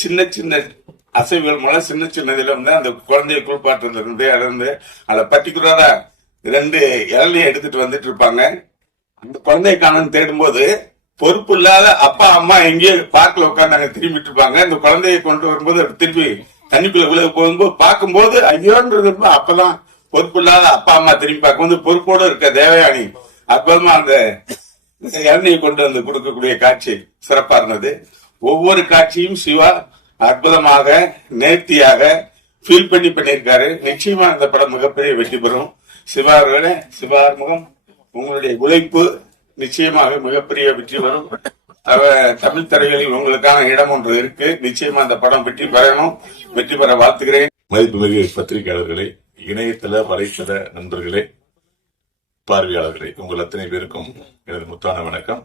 சின்ன சின்ன அசைவுகள் மூலம் சின்ன சின்னதில வந்து அந்த குழந்தைய குளிப்பாட்டுல இருந்து இருந்து அதை பர்டிகுலரா ரெண்டு இளநியை எடுத்துட்டு வந்துட்டு இருப்பாங்க. அந்த குழந்தைய காணும் தேடும்போது பொறுப்பு இல்லாத அப்பா அம்மா எங்கேயோ பார்க்கல உட்காந்து திரும்பிட்டு இருப்பாங்க. இந்த குழந்தைய கொண்டு வரும்போது திரும்பி திருப்பி தண்ணிக்குள்ள விழுக போகும்போது பார்க்கும்போது ஐயோன்றது அப்பதான் பொறுப்பு இல்லாத அப்பா அம்மா திரும்பி பார்க்கும்போது பொறுப்போடு இருக்க தேவயானி அற்புதமா அந்த இளநியை கொண்டு வந்து கொடுக்கக்கூடிய காட்சி சிறப்பா இருந்தது. ஒவ்வொரு காட்சியும் சிவா அற்புதமாக நேர்த்தியாக ஃபீல் பண்ணி பண்ணியிருக்காரு. நிச்சயமா இந்த படம் மிகப்பெரிய வெற்றி பெறும். சிவா அவர்களே சிவா ஆறுமுகம் உங்களுடைய உழைப்பு நிச்சயமாக மிகப்பெரிய வெற்றி வரும் தமிழ் திரைகளில் உங்களுக்கான இடம் ஒன்று இருக்கு. நிச்சயமா அந்த படம் வெற்றி பெறணும். வெற்றி பெற வாழ்த்துகிறேன். மதிப்புமிகு பத்திரிகையாளர்களே இணையத்தில வலைத்தள நண்பர்களே பார்வையாளர்களே உங்கள் அத்தனை பேருக்கும் எனது முத்தான வணக்கம்.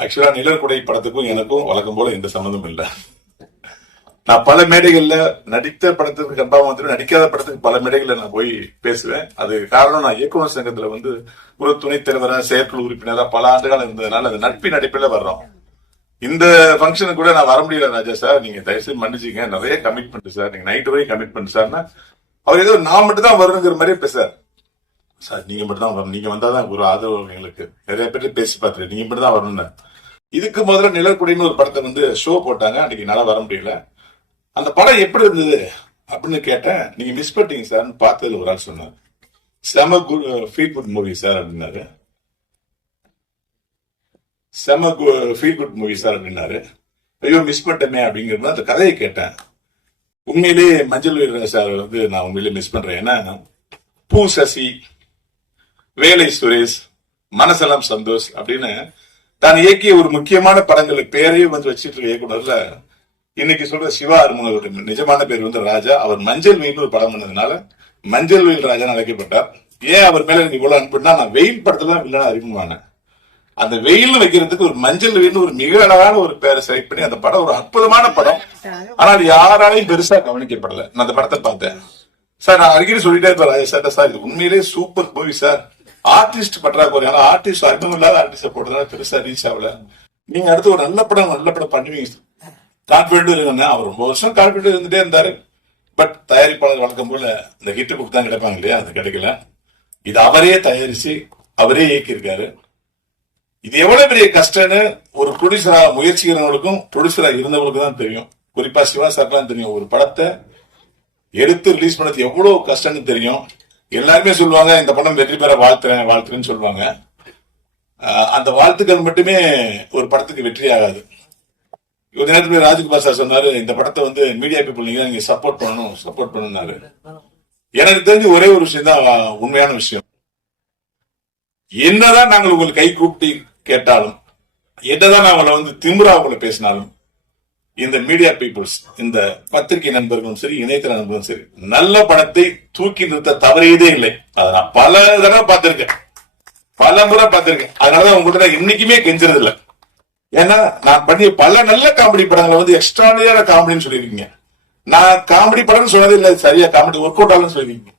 ஆக்சுவலா நிழற்குடை படத்துக்கும் எனக்கும் வழக்கம் போல எந்த சம்மந்தம் இல்லை. நான் பல மேடைகள்ல நடித்த படத்துக்கு கன்ஃபார்ம் வந்துட்டு நடிக்காத படத்துக்கு பல மேடைகள்ல நான் போய் பேசுவேன். அது காரணம் நான் இயக்குனர் சங்கத்துல வந்து ஒரு துணைத் தலைவரா செயற்குழு உறுப்பினரா பல ஆண்டுகள் இருந்ததுனால அது நட்பின் நடிப்பில் வர்றோம். இந்த ஃபங்க்ஷனுக்கு கூட நான் வர முடியல ராஜா சார். நீங்க தயவுசெய்து மன்னிச்சிங்க நிறைய கமிட்மெண்ட் சார். நீங்க நைட்டு வரைக்கும் கமிட்மெண்ட் சார்னா அவர் ஏதோ நான் மட்டும் தான் வரணுங்கிற மாதிரி பேசார் சார் நீங்க மட்டும் தான் வரணும். நீங்க வந்தாதான் ஒரு ஆதரவு எங்களுக்கு. நிறைய பேர் பேசி பார்த்துட்டு நீங்க மட்டும் தான் வரணும்னு. இதுக்கு முதல்ல நிழற்குடின்னு ஒரு படத்தை வந்து ஷோ போட்டாங்க. அன்னைக்கு நல்லா வர முடியல. அந்த படம் எப்படி இருந்தது அப்படின்னு கேட்டேன். நீங்க மிஸ் பண்ணிட்டீங்க சார்னு பார்த்தது ஒரு ஆள் சொன்னார். செம good feel good movie sir அப்படின்னாரு. செம ஃபீல் குட் மூவி சார் அப்படின்னாரு. ஐயோ மிஸ் பண்ணிட்டமே அப்படிங்கிறது அந்த கதையை கேட்டேன். உண்மையிலேயே மஞ்சள் வீரர் சார் வந்து நான் உண்மையிலேயே மிஸ் பண்றேன். ஏன்னா பூ சசி வேலை சுரேஷ் மனசெல்லாம் சந்தோஷ் அப்படின்னு தான் இயக்கிய ஒரு முக்கியமான படங்களுக்கு பேரையும் வந்து வச்சிட்டு இருக்க இயக்குனர்ல இன்னைக்கு சொல்ற சிவா அருமனோட நிஜமான பேர் வந்து ராஜா. அவர் மஞ்சள் வெயில் ஒரு படம் பண்ணதுனால மஞ்சள் வெயில் ராஜா அழைக்கப்பட்டார். ஏன் அவர் மேல எனக்கு இவ்வளவு அனுப்புனா நான் வெயில் படத்துல தான் வில்லனா அறிமுகமானேன். அந்த வெயில் வைக்கிறதுக்கு ஒரு மஞ்சள் வெயில் ஒரு மிக அழகான ஒரு பேரை செலக்ட் பண்ணி அந்த படம் ஒரு அற்புதமான படம். ஆனால் யாராலையும் பெருசா கவனிக்கப்படல. நான் அந்த படத்தை பார்த்தேன். சார் நான் அடிக்கடி சொல்லிட்டே இருப்பேன் ராஜா சார் சார் இது உண்மையிலேயே சூப்பர் மூவி சார். ஆர்டிஸ்ட் பற்றாக்குறை ஆனா ஆர்டிஸ்ட் அறிமுகம் இல்லாத ஆர்டிஸ்ட் போடுறதுனால பெருசா ரீச் ஆகல. நீங்க அடுத்து ஒரு நல்ல படம் நல்ல படம் பண்ணுவீங்க. கான்பிடன்ட் இருந்தேன் அவர் ரொம்ப வருஷம் கான்பிடன்ட் இருந்துட்டே இருந்தாரு. பட் தயாரிப்பாளர் வழக்கம் போல இந்த ஹிட் புக் தான் கிடைப்பாங்க இல்லையா? அது கிடைக்கல. இது அவரே தயாரிச்சு அவரே இயக்கியிருக்காரு. இது எவ்வளவு பெரிய கஷ்டம்னு ஒரு ப்ரொடியூசரா முயற்சிக்கிறவங்களுக்கும் ப்ரொடியூசரா இருந்தவங்களுக்கும் தான் தெரியும். குறிப்பா சிவா சார்லாம் தெரியும். ஒரு படத்தை எடுத்து ரிலீஸ் பண்ணது எவ்வளவு கஷ்டம்னு தெரியும். எல்லாருமே சொல்லுவாங்க இந்த படம் வெற்றி பெற வாழ்த்துறேன் வாழ்த்துறேன்னு சொல்லுவாங்க. ஆஹ் அந்த வாழ்த்துக்கள் மட்டுமே ஒரு படத்துக்கு வெற்றி ஆகாது. கொஞ்ச நேரத்துல ராஜ்குமார் சார் சொன்னாரு இந்த படத்தை வந்து மீடியா பீப்புள் நீங்க நீங்க சப்போர்ட் பண்ணணும் சப்போர்ட் பண்ணணும்னாரு எனக்கு தெரிஞ்சு ஒரே ஒரு விஷயம் தான் உண்மையான விஷயம். என்னதான் நாங்கள் உங்களை கை கூப்பிட்டு கேட்டாலும் என்னதான் நான் உங்களை வந்து திமுறா உங்களை பேசினாலும் இந்த மீடியா பீப்புள்ஸ் இந்த பத்திரிகை நண்பர்களும் சரி இணையதள நண்பர்களும் சரி நல்ல படத்தை தூக்கி நிறுத்த தவறியதே இல்லை. அதை நான் பல தடவை பார்த்திருக்கேன். பல முறை பார்த்திருக்கேன். அதனாலதான் உங்கள்கிட்ட நான் இன்னைக்குமே கெஞ்சுறது இல்ல ஏன்னா நான் பண்ணிய பல நல்ல காமெடி படங்களை வந்து எக்ஸ்ட்ரானியரான காமெடின்னு சொல்லியிருக்கீங்க. நான் காமெடி படம்னு சொன்னது இல்ல சரியா காமெடி ஒர்க் அவுட் ஆகும்னு சொல்லியிருக்கீங்க.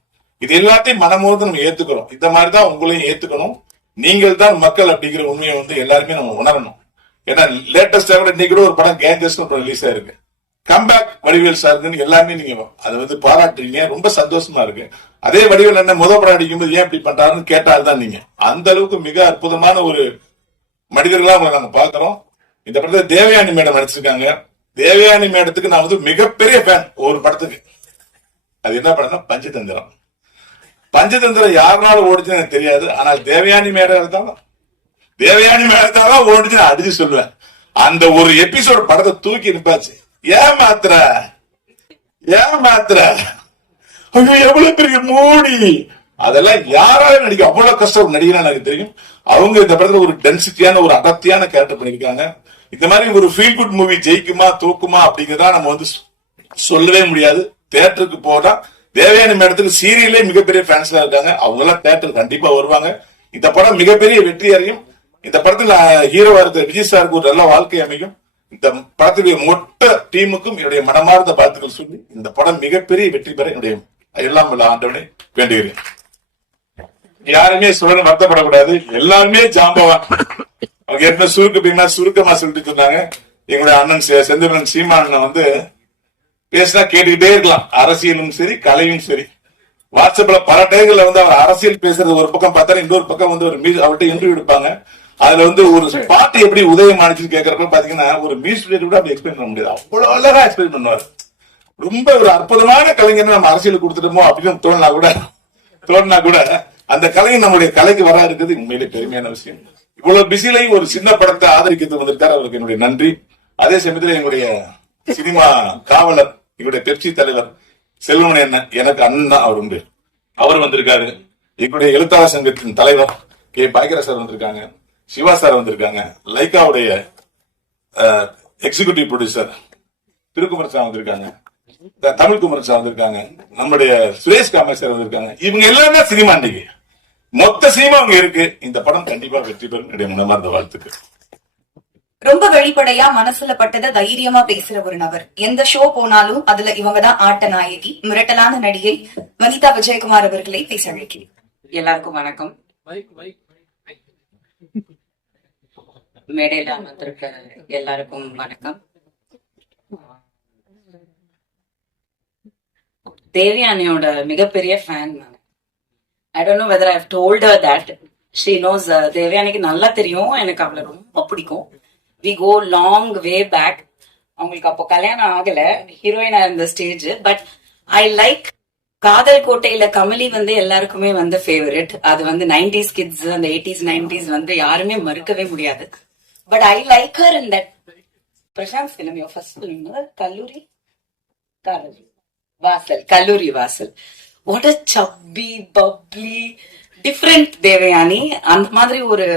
இது எல்லாத்தையும் மனமோது நம்ம ஏத்துக்கிறோம். இந்த மாதிரி தான் உங்களையும் ஏத்துக்கணும். நீங்கள் தான் மக்கள் அப்படிங்கிற உண்மையை வந்து எல்லாருமே நம்ம உணரணும். ஏன்னா லேட்டஸ்டா கூட இன்னைக்கு கூட ஒரு படம் கேங்கஸ் ரிலீஸ் ஆயிருக்கு. கம்பேக் வடிவேல் சார்னு எல்லாமே நீங்க அதை வந்து பாராட்டுறீங்க. ரொம்ப சந்தோஷமா இருக்கு. அதே வடிவேல் என்ன முத படம் அடிக்கும்போது ஏன் இப்படி பண்றாருன்னு கேட்டால்தான் நீங்க. அந்த அளவுக்கு மிக அற்புதமான ஒரு மனிதர்களா உங்களை நாங்க பாக்குறோம் இந்த படத்துல தேவயானி மேடம் நடிச்சிருக்காங்க. தேவயானி மேடத்துக்கு நான் வந்து மிகப்பெரிய ஃபேன் ஒரு படத்துக்கு. அது என்ன படம்னா பஞ்சதந்திரம். பஞ்சதந்திரம் யாருனால ஓடிச்சுன்னு எனக்கு தெரியாது. ஆனால் தேவயானி மேடம் தான் தேவயானி மேடத்தால தான் ஓடிச்சு நான் அடிச்சு சொல்லுவேன். அந்த ஒரு எபிசோட் படத்தை தூக்கி நிப்பாச்சு. ஏன் மாத்திர ஏன் மாத்திர ஐயோ எவ்வளவு பெரிய மூடி? அதெல்லாம் யாரால நடிக்க அவ்வளவு கஷ்டம் நடிகனா எனக்கு தெரியும். அவங்க இந்த படத்துல ஒரு டென்சிட்டியான ஒரு அடர்த்தியான கேரக்டர் பண்ணிருக்காங்க இந்த மாதிரி ஒரு ஃபீல் குட் மூவி ஜெயிக்குமா தூக்குமா அப்படிங்கறதா நம்ம வந்து சொல்லவே முடியாது. தேட்டருக்கு போனா தேவயானி மேடத்துக்கு சீரியலே மிகப்பெரிய ஃபேன்ஸ் இருக்காங்க. அவங்க எல்லாம் தியேட்டர் கண்டிப்பா வருவாங்க. இந்த படம் மிகப்பெரிய வெற்றி அறியும் இந்த படத்துல ஹீரோவா இருக்க விஜய் சாருக்கு ஒரு நல்ல வாழ்க்கை அமையும். இந்த படத்துடைய மொத்த டீமுக்கும் என்னுடைய மனமார்ந்த வாழ்த்துக்கள் சொல்லி இந்த படம் மிகப்பெரிய வெற்றி பெற என்னுடைய எல்லாம் உள்ள ஆண்டவனை வேண்டுகிறேன். யாருமே சொல்ல வருத்தப்படக்கூடாது. எல்லாருமே ஜாம்பவான். அவங்க ஏற்கனவே சுருக்க அப்படின்னா சுருக்கமா சொல்லிட்டு சொன்னாங்க எங்களுடைய அண்ணன் செ- செந்தமிழன் சீமானன் வந்து பேசினா கேட்டுக்கிட்டே இருக்கலாம். அரசியலும் சரி கலையும் சரி. வாட்ஸ்அப்ல பல டைம்ல வந்து அவர் அரசியல் பேசுறது ஒரு பக்கம் பார்த்தா இன்னொரு பக்கம் வந்து ஒரு மீ- அவர்கிட்ட இன்டர்வியூ எடுப்பாங்க. அதுல வந்து ஒரு பாட்டு எப்படி உதயமானுச்சுன்னு கேக்குறப்ப பாத்தீங்கன்னா ஒரு மியூசிக் கூட அப்படி எக்ஸ்பிளைன் பண்ண முடியாது. அவ்வளவு அழகா எக்ஸ்பிளைன் பண்ணுவார். ரொம்ப ஒரு அற்புதமான கலைஞர் நம்ம அரசியல் கொடுத்துட்டோமோ அப்படின்னு தோணுனா கூட தோணுனா கூட அந்த கலைஞர் நம்முடைய கலைக்கு வரா இருக்கிறது உண்மையிலே பெருமையான விஷயம். இவ்வளவு பிஸிலையும் ஒரு சின்ன படத்தை ஆதரிக்கிறது வந்திருக்காரு. அவருக்கு என்னுடைய நன்றி. அதே சமயத்துல எங்களுடைய சினிமா காவலர் எங்களுடைய பெப்சி தலைவர் செல்வமணி என்ன எனக்கு அண்ணன் தான் அவர் உண்டு அவர் வந்திருக்காரு. எங்களுடைய எழுத்தாளர் சங்கத்தின் தலைவர் கே. பாய்கர சார் வந்திருக்காங்க. சிவா சார் வந்திருக்காங்க. லைக்காவுடைய எக்ஸிகியூட்டிவ் ப்ரொடியூசர் திருக்குமர் சார் வந்திருக்காங்க. த- தமிழ் குமரன் சார் வந்திருக்காங்க. நம்முடைய சுரேஷ் காமேஷ் சார் வந்திருக்காங்க. இவங்க எல்லாமே சினிமா இன்னைக்கு மொத்த சினிமா அவங்க இருக்கு. இந்த படம் கண்டிப்பா வெற்றி பெறும். என்னுடைய மனமார்ந்த வாழ்த்துக்கு ரொம்ப வெளிப்படையா மனசுல பட்டத தைரியமா பேசுற ஒரு நபர். எந்த ஷோ போனாலும் அதுல இவங்க தான் ஆட்ட நாயகி மிரட்டலான நடிகை வனிதா விஜயகுமார் அவர்களை பேச அழைக்கிறேன். எல்லாருக்கும் வணக்கம். மேடையில் அமர்ந்திருக்க எல்லாருக்கும் வணக்கம். தேவயானியோட மிகப்பெரிய ஃபேன் நான். I don't know whether I told her that she knows தேவியானிக்கு நல்லா தெரியும். எனக்கு அவளை ரொம்ப பிடிக்கும். We go long way back அவங்களுக்கு அப்போ கல்யாணம் ஆகல. ஹீரோயினா இருந்த ஸ்டேஜ் பட் ஐ லைக் காதல் கோட்டையில கமலி வந்து எல்லாருக்குமே வந்து ஃபேவரட் அது வந்து நைன்டிஸ் கிட்ஸ் அந்த எயிட்டிஸ் நைன்டிஸ் வந்து யாருமே மறுக்கவே முடியாது. But I like her in that Prashanth film yo first film Kalloori Kadhal வாசல் கல்லூரி வாசல் வாட் அ சப்பி பப்ளி டிஃப்ரெண்ட் தேவயானி அந்த மாதிரி ஒரு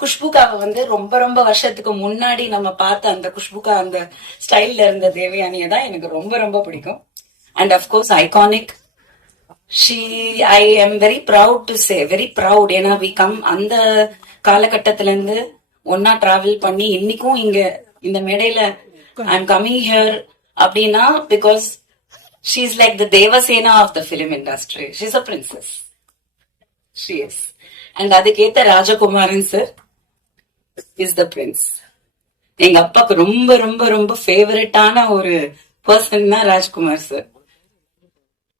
குஷ்புகாவை வந்து ரொம்ப ரொம்ப வருஷத்துக்கு முன்னாடி நம்ம பார்த்த அந்த குஷ்புகா அந்த ஸ்டைல்ல இருந்த தேவயானியை தான் எனக்கு ரொம்ப ரொம்ப பிடிக்கும். And of course iconic she I am very proud to say very proud ஏன்னா வி கம் அந்த காலகட்டத்திலேருந்து ஒன்னா டிராவல் பண்ணி இன்னைக்கும் இங்க இந்த மேடையில ஐ எம் கமிங் ஹியர் அப்படின்னா because she is like the Devasena of the film industry she is a princess she is and அதுக்கேத்த ராஜகுமாரன் சார் இஸ் த பிரின்ஸ் எங்க அப்பாக்கு ரொம்ப ரொம்ப ரொம்ப ஃபேவரட்டான ஒரு பர்சன் தான் ராஜ்குமார் சார்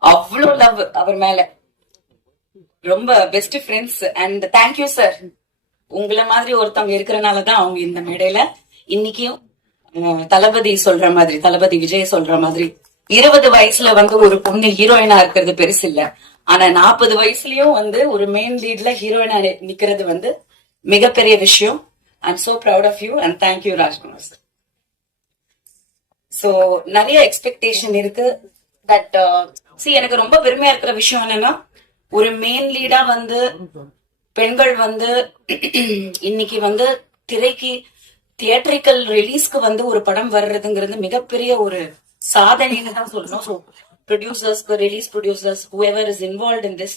அவ்வளவு லவ் அவர் மேல. ரொம்ப best friends and thank you sir உங்களை மாதிரி ஒருத்தவங்க இருக்கிறனால தான் அவங்க இந்த மேடையில இன்னைக்கும் தளபதி சொல்ற மாதிரி தளபதி விஜய் சொல்ற மாதிரி இருபது வயசுல வந்து ஒரு பொண்ணு ஹீரோயினா இருக்கிறது பெருசு இல்ல. ஆனா நாற்பது வயசுலயும் வந்து ஒரு மெயின் லீட்ல ஹீரோயினா நிக்கிறது வந்து மிகப்பெரிய விஷயம். I'm so proud of you and thank you Rajkumar sir so நிறைய எக்ஸ்பெக்டேஷன் இருக்கு. பட் சி எனக்கு ரொம்ப பெருமையா இருக்கிற விஷயம் என்னன்னா ஒரு மெயின் லீடா வந்து பெண்கள் வந்து இன்னைக்கு வந்து திரைக்கு தியேட்டரிக்கல் ரிலீஸ்க்கு வந்து ஒரு படம் வர்றதுங்கிறது மிகப்பெரிய ஒரு சாதனைன்னு தான் சொல்லணும். So ப்ரொடியூசர்ஸ்க்கு release producers whoever is involve in this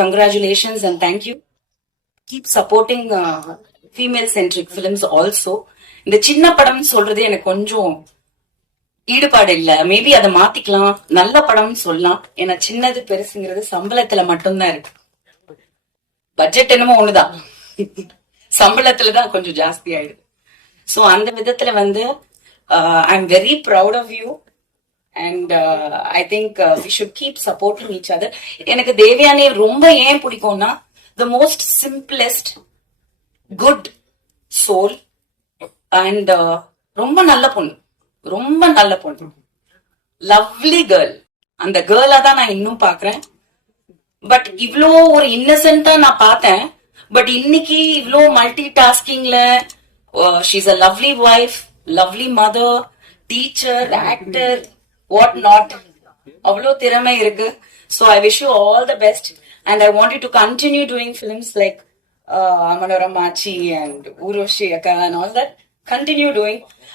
congratulations and thank you keep supporting female centric films also இந்த சின்ன படம்னு சொல்றது எனக்கு கொஞ்சம் ஈடுபாடு இல்ல. மேபி அதை மாத்திக்கலாம். நல்ல படம்னு சொல்லலாம். ஏன்னா சின்னது பெருசுங்கிறது சம்பளத்துல மட்டும்தான் இருக்கு. பட்ஜெட் என்னமோ ஒண்ணுதான். சம்பளத்துலதான் கொஞ்சம் ஜாஸ்தி ஆயிடுது. ஸோ அந்த விதத்துல வந்து I am very proud of you and I think we should keep supporting each other எனக்கு தேவியானே ரொம்ப ஏன் பிடிக்கும்னா the most simplest good soul and ரொம்ப நல்ல பொண்ணு. ரொம்ப நல்ல பொண்ணு. லவ்லி கேர்ள் அந்த கேர்ளா தான் நான் இன்னும் பாக்குறேன். பட் இவ்ளோ ஒரு இன்னசென்ட்டா நான் பார்த்தேன். பட் இன்னைக்கு இவ்வளோ multi டாஸ்கிங்ல she's a lovely wife lovely mother teacher actor what not அவ்வளோ திறமை இருக்கு. So I wish you all the best and I want to continue doing films like மனோரமாச்சி and Urvashi அக்கா and all that continue doing